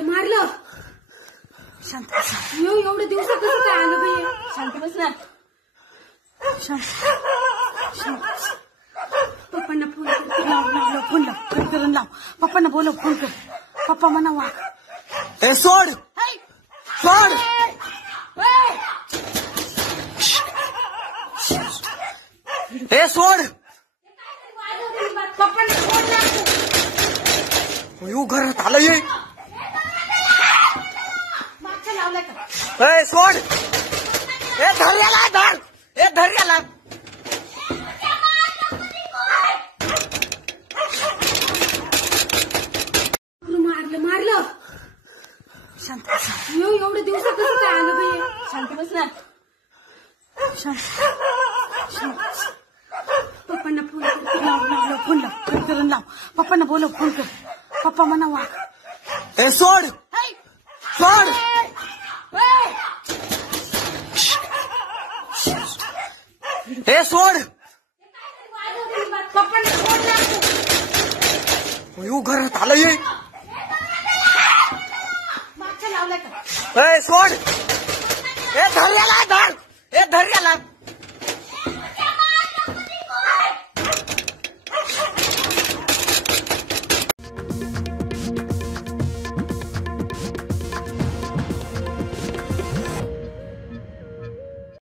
मारलं शांत बस. एवढे दिवस कसं काय आलं बाई? शांत बस ना. पप्पांना फोन लाव फोन करून लाव. पप्पांना बोलव फोन कर. पप्पा म्हणा वा. ए सोड सोड. ए सोड. पप्पांना फोन लाव. घरात आलं ये. मागच्या लावला का? ए सोड. ए धर याला धर. ए धर याला. मारलं शांत बस. एवढे दिवस कसं काय आलं बाई? शांत बस ना. पप्पांना फोन लाव फोन करून लाव. पप्पांना बोलव फोन कर. पप्पा म्हणा वा. ए सोड सोड. ए सोड. पप्पांना फोन लाव. घरात आलं ये. मागच्या लावला का? ए सोड. ए धर याला धर. ए धर याला.